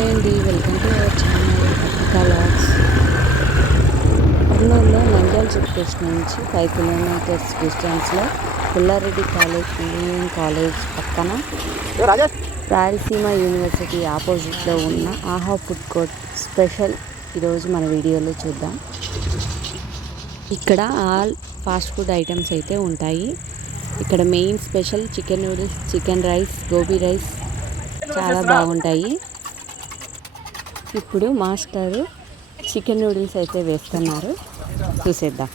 హాయ్ అండి, welcome to our channel కలాక్స్. కర్నూలులో నంద్యాల చెక్ పోస్ట్ నుంచి 5 కిలోమీటర్స్ డిస్టెన్స్లో పుల్లారెడ్డి ఇంజనీరింగ్ కాలేజ్ పక్కన రాయలసీమ యూనివర్సిటీ ఆపోజిట్లో ఉన్న ఆహా ఫుడ్ కోర్ట్ స్పెషల్ ఈరోజు మన వీడియోలో చూద్దాం. ఇక్కడ ఆల్ ఫాస్ట్ ఫుడ్ ఐటమ్స్ అయితే ఉంటాయి. ఇక్కడ main special chicken noodles, chicken rice, gobi రైస్ చాలా బాగుంటాయి. ఇప్పుడు మాస్టరు చికెన్ నూడిల్స్ అయితే వేస్తున్నారు, చూసేద్దాం.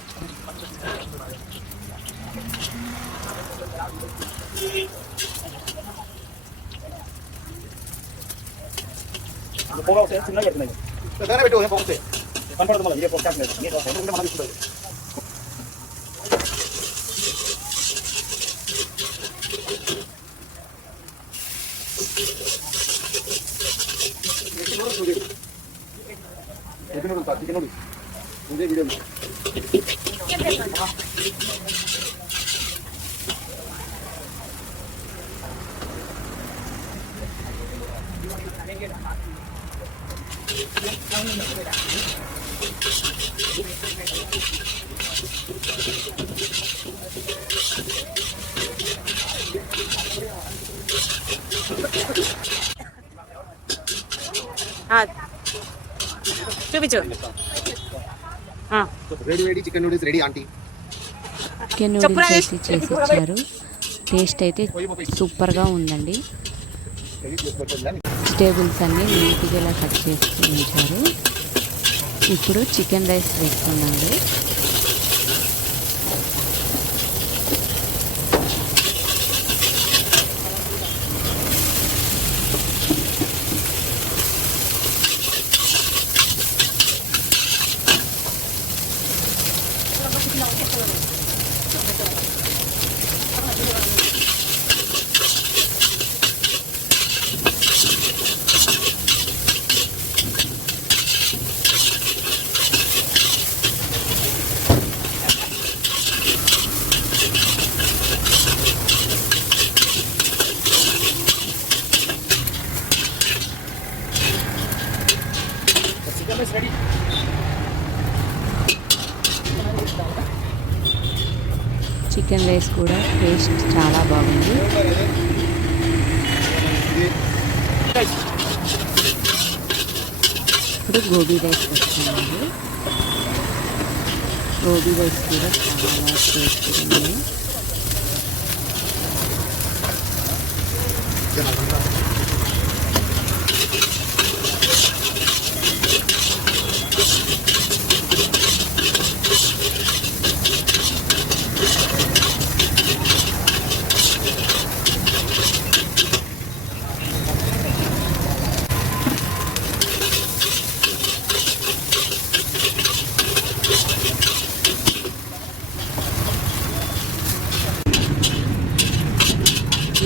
చూపించు. Chicken noodles ready aunty. Chicken noodles అయితే చేసి ఇచ్చారు. టేస్ట్ అయితే సూపర్గా ఉందండి. వెజిటేబుల్స్ అన్నీ నీట్గా ఇలా కట్ చేసి ఉంచారు. ఇప్పుడు చికెన్ రైస్ వేస్తున్నాడు. చికెన్ రైస్ కూడా టేస్ట్ చాలా బాగుంది. ఇప్పుడు గోబీ రైస్ వస్తున్నాయి. గోబీ రైస్ కూడా చాలా టేస్ట్ ఉంది.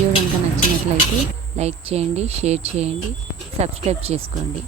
వీడియో కనుక నచ్చినట్లయితే లైక్ చేయండి, షేర్ చేయండి, సబ్స్క్రైబ్ చేసుకోండి.